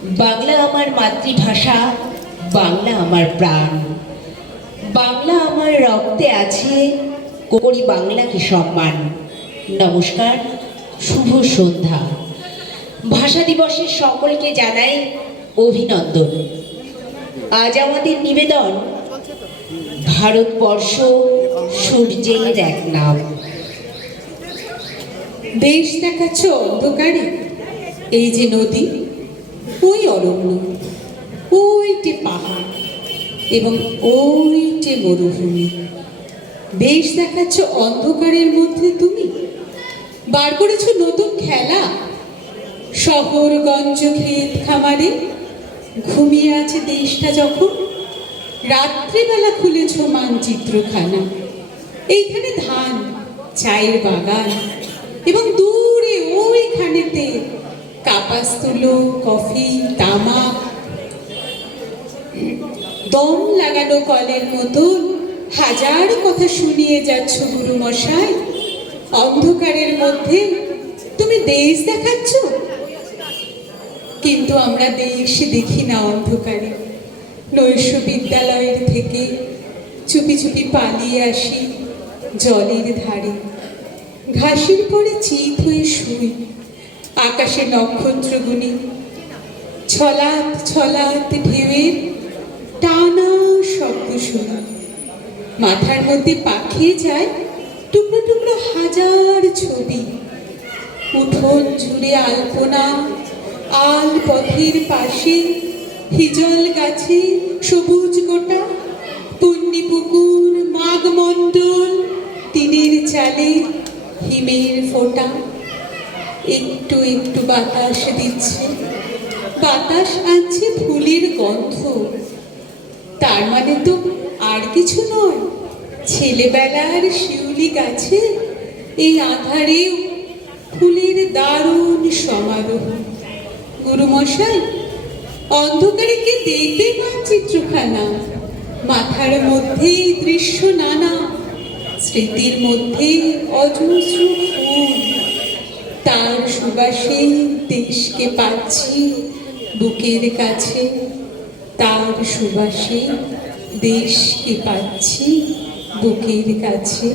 বাংলা আমার মাতৃভাষা, বাংলা আমার প্রাণ, বাংলা আমার রক্তে আছে, করি বাংলাকে সম্মান। নমস্কার, শুভ সন্ধ্যা। ভাষা দিবসের সকলকে জানাই অভিনন্দন। আজ আমাদের নিবেদন ভারতবর্ষ সূর্যের এক নাম। দেশ দেখাচ্ছ অন্ধকারে, এই যে নদী, ওই অরণ্য, ওইটে পাহাড় এবং ওইটে মরুভূমি। দেশ দেখাচ্ছ অন্ধকারের মধ্যে তুমি বার করেছ নতুন খেলা। শহরগঞ্জ ক্ষেত খামারে ঘুমিয়ে আছে দেশটা যখন, রাত্রিবেলা খুলেছ মানচিত্রখানা। এইখানে ধান, চায়ের বাগান এবং দূরে ওইখানেতে কাপাসতুলো, কফি, তামাক। দম লাগানো কলের মতন হাজার কথা শুনিয়ে যাচ্ছ গুরু মশাই। অন্ধকারের মধ্যে তুমি দেশ দেখাচ্ছ, কিন্তু আমরা দেশ দেখি না অন্ধকারে। নৈশ বিদ্যালয়ের থেকে চুপি চুপি পালিয়ে আসি জলের ধারে, ঘাসের পরে চিত হয়ে শুই, আকাশে নক্ষত্র গুনি। ছলাত ছলাত ঢেউয়ের টানা শব্দ শুনি, মাথার মধ্যে পাখিয়ে যায় টুকরো টুকরো হাজার ছবি। উঠোন জুড়ে আলপনা, আল পথের পাশে হিজল গাছে সবুজ গোটা, পুণ্যি পুকুর, মাঘ মণ্ডল, টিনের চালে হিমের ফোঁটা। একটু একটু বাতাস দিচ্ছে, বাতাস আনছে ফুলের গন্ধ। তার মানে তো আর কিছু নয়, ছেলেবেলার শিউলি গাছে এই আঁধারেও ফুলের দারুণ সমারোহ। গুরুমশাই, অন্ধকারে কে দেখবে মানচিত্রখানা? মাথার মধ্যে দৃশ্য নানা, স্মৃতির মধ্যে অজস্র ফুল। তার সুবাসে দেশকে পাচ্ছি বুকের কাছে, তার সুবাসে দেশকে পাচ্ছি বুকের কাছে।